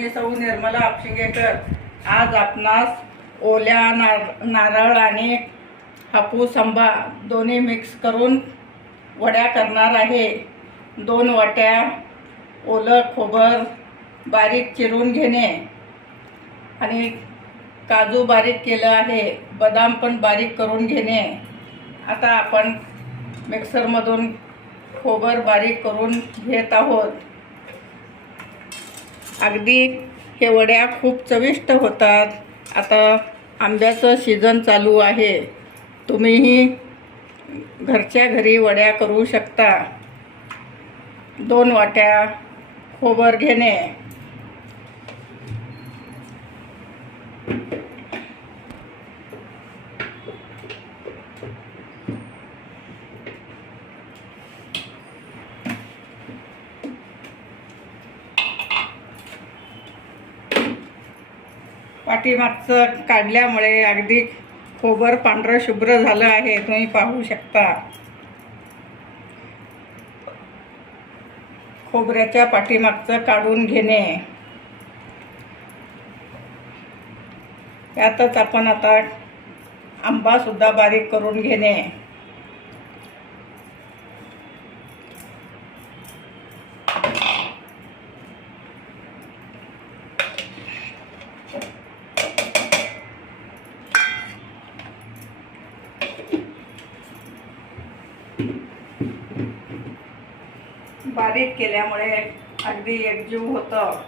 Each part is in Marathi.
मी सौ निर्मला आपशिंगेकर आज आपणास ओल्या नार नारळ आणि हापूस आंबा दोन्ही मिक्स करून वड्या करणार आहे. दोन वाट्या ओलं खोबर बारीक चिरून घेणे. आणि काजू बारीक केलं आहे. बदाम पण बारीक करून घेणे. आता आपण मिक्सरमधून खोबर बारीक करून घेत आहोत. अगदी हे वड्या खूप चविष्ट होतात. आता आंब्याचं सीझन चालू आहे. तुम्हीही घरच्या घरी वड्या करू शकता. दोन वाट्या खोबर घेणे. पाठीमागचं काढल्यामुळे अगदी खोबर पांढरं शुभ्र झालं आहे. तुम्ही पाहू शकता. खोबऱ्याच्या पाठीमागचं काढून घेणे. त्यातच आपण आता आंबासुद्धा बारीक करून घेणे. बारीक केल्यामुळे अगदी एकजीव होतं.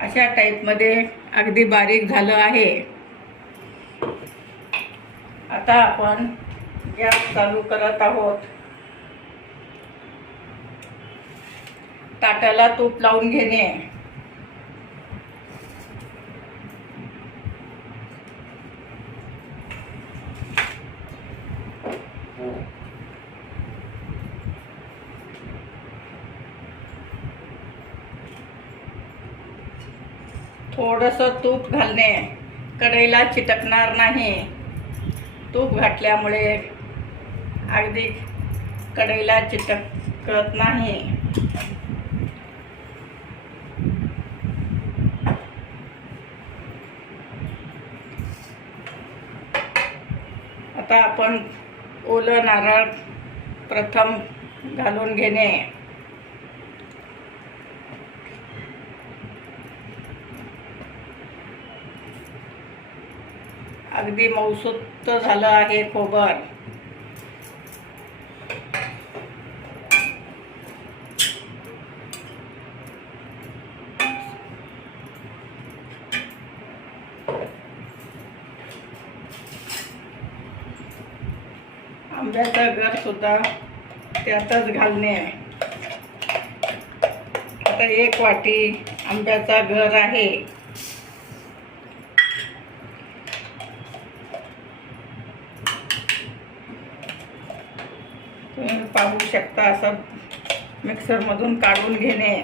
अशा टाईपमध्ये अगदी बारीक झालं आहे. आता आपण गॅस चालू करत आहोत. ताटाला तूप लावून घेणे. थोडंसं तूप घालणे. कढईला चिटकणार नाही. तूप घातल्यामुळे अगदी कढईला चिटकत नाही. आता आपण ओलं नारळ प्रथम घालून घेणे. अगदी मौसूत झालं आहे खोबर. आंब्याचा घर सुद्धा त्यातच घालणे. आता एक वाटी आंब्याचा घर आहे तुम्ही पाहू शकता असं मिक्सरमधून काढून घेणे.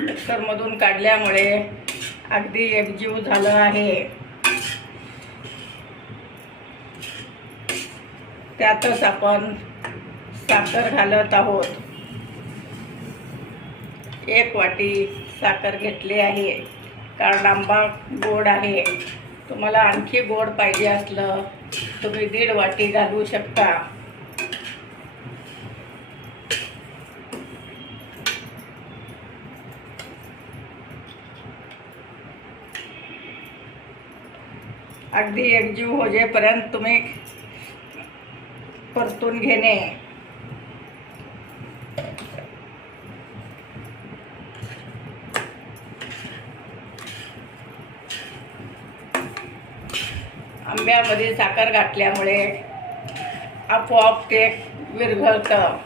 मिक्सरमधून काढल्यामुळे अगदी एकजीव झालं आहे. त्यातच आपण साखर घालत आहोत. एक वाटी साखर घेतली आहे. कारण आंबा गोड आहे. तुम्हाला आणखी गोड पाहिजे असलं तुम्ही दीड वाटी घालू शकता. अगदी एकजीव होजेपर्यंत तुम्ही परतून घेणे. आंब्यामध्ये साखर घातल्यामुळे आपोआप ते विरघळतं.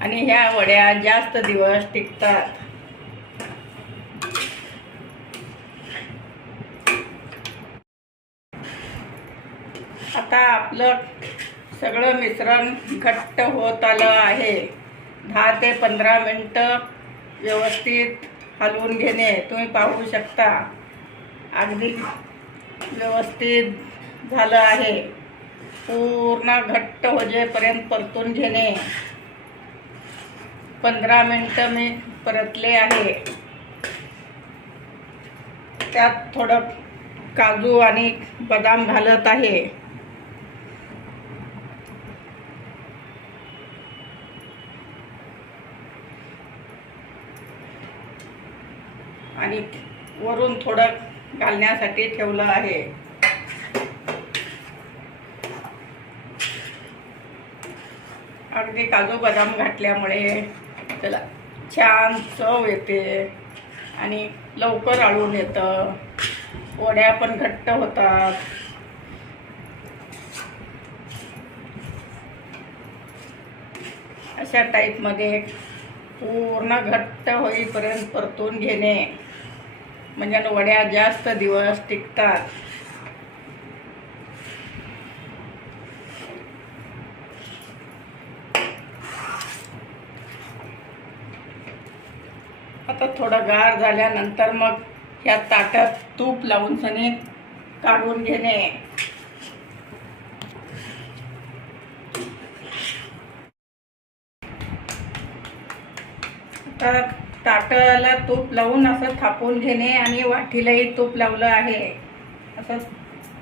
आणि ह्या वड्या जास्त दिवस टिकतात. आपलं सगळं मिश्रण घट्ट होत आलं आहे. दहा ते पंधरा मिनटं व्यवस्थित हलवून घेणे तुम्ही पाहू शकता. अगदी व्यवस्थित झालं आहे. पूर्ण घट्ट होजेपर्यंत परतून घेणे. पंधरा मिनटं मी परतले आहे. त्यात थोडं काजू आणि बदाम घालत आहे. आणि वरून थोडं घालण्यासाठी ठेवलं आहे. अगदी काजू बदाम घातल्यामुळे त्याला छान चव येते आणि लवकर आळून येतं. वड्या पण घट्ट होतात. अशा टाईपमध्ये पूर्ण घट्ट होईपर्यंत परतून घेणे. म्हणजे वड्या जास्त दिवस टिकतात. आता थोडं गार झाल्यानंतर मग ह्या ताटात तूप लावून सनी काढून घेणे. तर ताटाला तूप लावून असं थापून घेणे आणि वाटीलाही तूप लावलं आहे. असं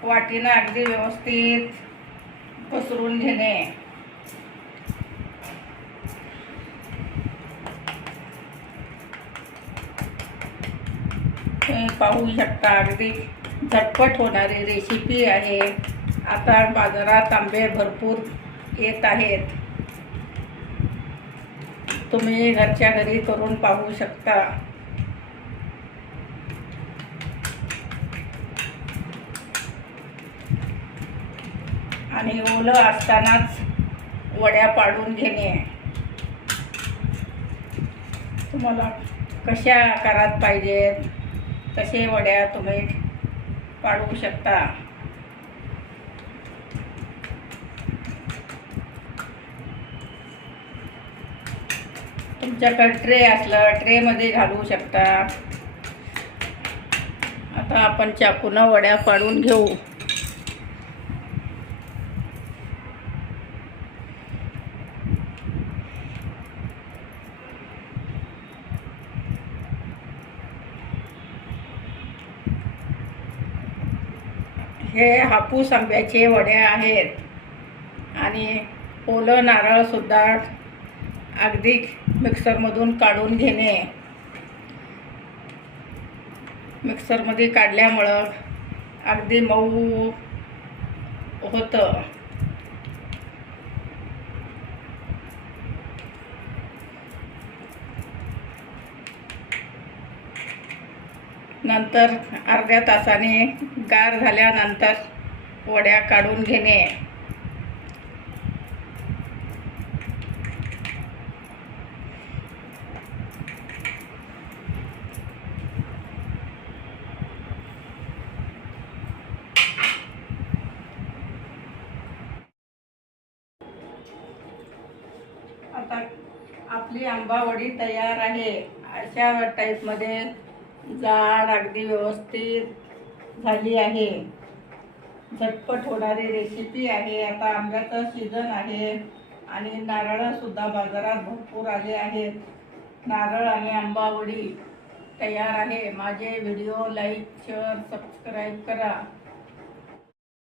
वाटीनं अगदी व्यवस्थित पसरून घेणे. पाहू शकता अगदी झटपट होणारी रेसिपी आहे. आता बाजारात आंबे भरपूर येत आहेत. तुम्ही घरच्या घरी करून पाहू शकता. आणि ओलं असतानाच वड्या पाडून घेणे. तुम्हाला कशा आकारात पाहिजेत? तसे वड्या तुम्ही पाडू शकता? तुमच्याकडे ट्रे असलं ट्रेमध्ये घालू शकता. आता आपण चाकूनं वड्या पाडून घेऊ. हे हापूस आंब्याचे वडे आहेत. आणि ओलं नारळसुद्धा अगदी मिक्सरमधून काढून घेणे. मिक्सरमध्ये काढल्यामुळं अगदी मऊ होतं. नंतर अर्ध्या तासाने गार झाल्यानंतर वड्या काढून घेणे आता आपली आंबावडी तयार आहे. अशा टाईपमध्ये जाड अगदी व्यवस्थित झाली आहे. झटपट होणारी रेसिपी आहे. आता आंब्याचं सीझन आहे आणि नारळसुद्धा बाजारात भरपूर आले आहेत. नारळ आणि आंबावडी तयार आहे. माझे व्हिडिओ लाईक शेअर सबस्क्राईब करा.